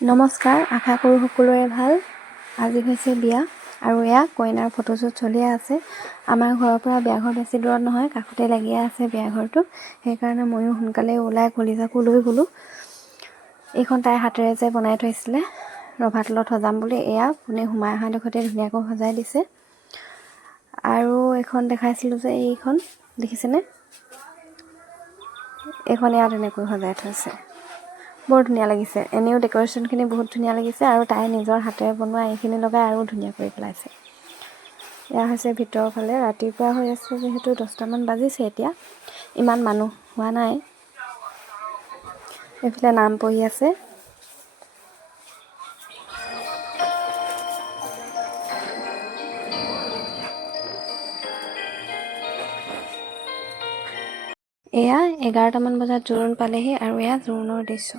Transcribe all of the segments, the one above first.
নমস্কাৰ, আশা কৰোঁ সকলোৰে ভাল। আজি হৈছে বিয়া আৰু এয়া কইনাৰ ফটোশ্বুট চলিয়ে আছে। আমাৰ ঘৰৰ পৰা বিয়াঘৰ বেছি দূৰত নহয়, কাষতে লাগিয়ে আছে বিয়াঘৰটো। সেইকাৰণে ময়ো সোনকালে ওলাই কলিজাকো লৈ গ'লোঁ। এইখন তাইৰ হাতেৰে যে বনাই থৈছিলে ৰভাতলত সজাম বুলি, এয়া কোনে সোমাই অহা দেখোঁতে ধুনীয়াকৈ সজাই দিছে। আৰু এখন দেখাইছিলোঁ যে এইখন দেখিছেনে? এইখন এয়া তেনেকৈ সজাই থৈছে, বৰ ধুনীয়া লাগিছে। এনেও ডেক'ৰেশ্যনখিনি বহুত ধুনীয়া লাগিছে আৰু তাই নিজৰ হাতেৰে বনোৱা এইখিনি লগাই আৰু ধুনীয়া কৰি পেলাইছে। এয়া হৈছে ভিতৰৰ ফালে। ৰাতিপুৱা হৈ আছে যিহেতু 10টামান বাজিছে এতিয়া, ইমান মানুহ হোৱা নাই। এইফালে নাম পঢ়ি আছে। এয়া 11টামান বজাত জোৰোণ পালেহি আৰু এয়া জোৰোণৰ দৃশ্য।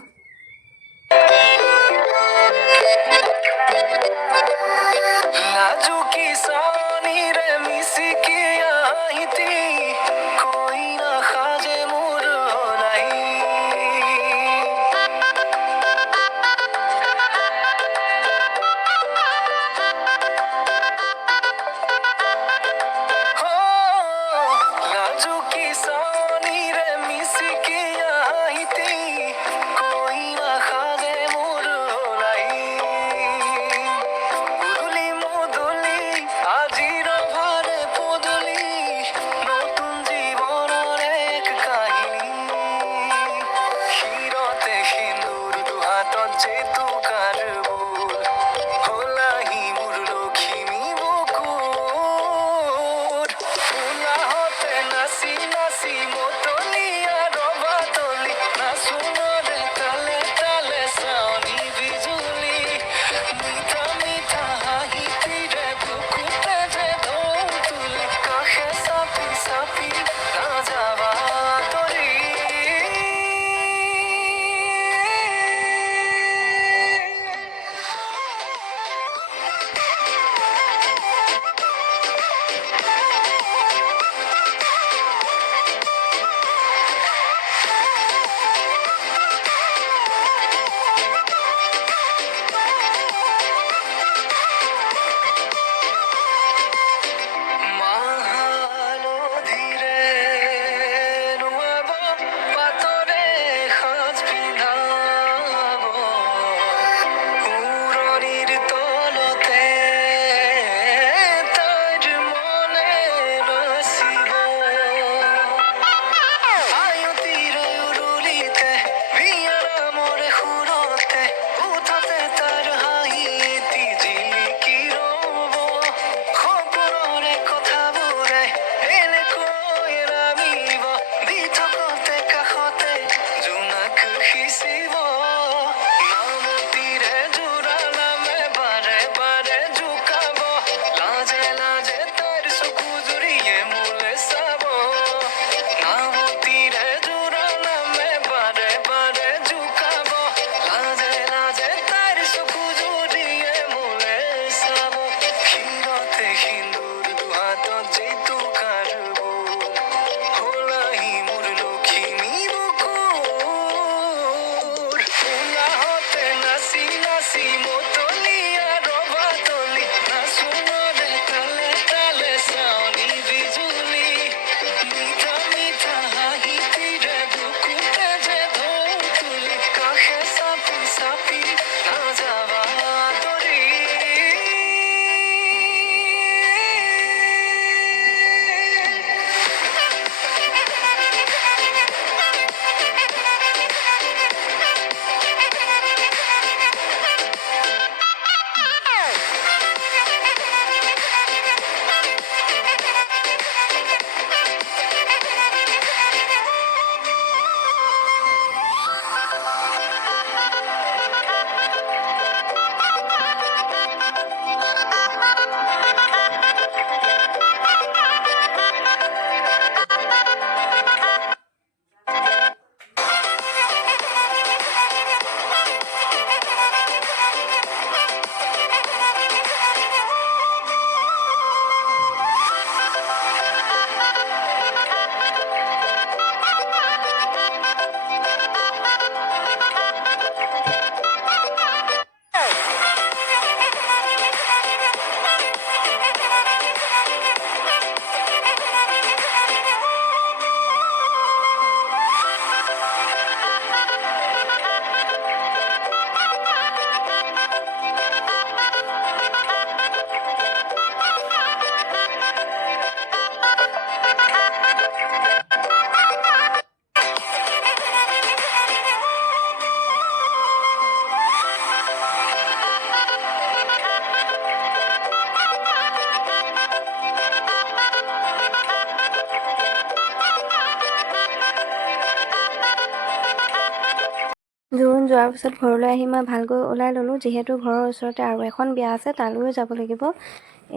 যোৱাৰ পিছত ঘৰলৈ আহি মই ভালকৈ ওলাই ল'লোঁ, যিহেতু ঘৰৰ ওচৰতে আৰু এখন বিয়া আছে, তালৈও যাব লাগিব।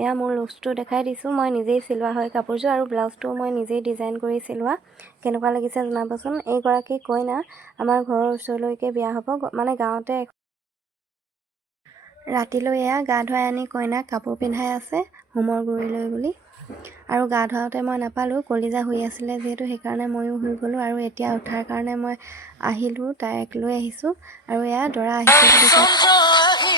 এয়া মোৰ লুকছটো দেখাই দিছোঁ। মই নিজেই চিলোৱা হয় কাপোৰযোৰ, আৰু ব্লাউজটোও মই নিজেই ডিজাইন কৰি চিলোৱা। কেনেকুৱা লাগিছে জনাবচোন। এইগৰাকী কইনা আমাৰ ঘৰৰ ওচৰলৈকে বিয়া হ'ব, মানে গাঁৱতে। ৰাতিলৈ এয়া গা ধুৱাই আনি কইনাক কাপোৰ পিন্ধাই আছে হোমৰ গুৰিলৈ বুলি। আৰু গা ধুৱাওঁতে মই নাপালোঁ, কলিজা শুই আছিলে যিহেতু, সেইকাৰণে ময়ো শুই গ'লোঁ। আৰু এতিয়া উঠাৰ কাৰণে মই আহিলোঁ, তাইক লৈ আহিছোঁ। আৰু এয়া দৰা আহিছে বুলি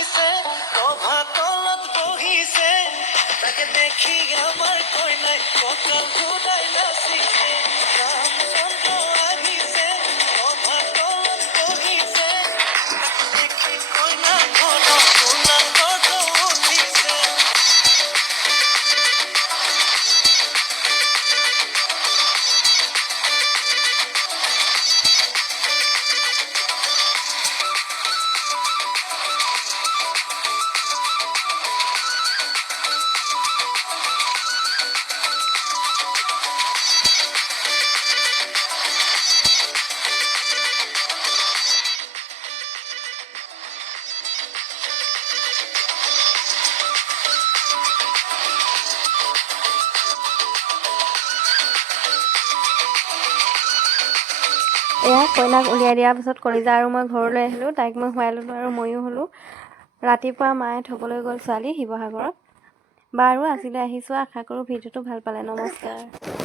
এয়া কইনাক উলিয়াই দিয়াৰ পিছত কলিজা আৰু মই ঘৰলৈ আহিলোঁ। তাইক মই শুৱাই ল'লোঁ আৰু ময়ো হ'লোঁ। ৰাতিপুৱা মায়ে থ'বলৈ গ'ল ছোৱালী শিৱসাগৰত। বাৰু আজিলৈ আহিছোঁ। আশা কৰোঁ ভিডিঅ'টো ভাল পালে। নমস্কাৰ।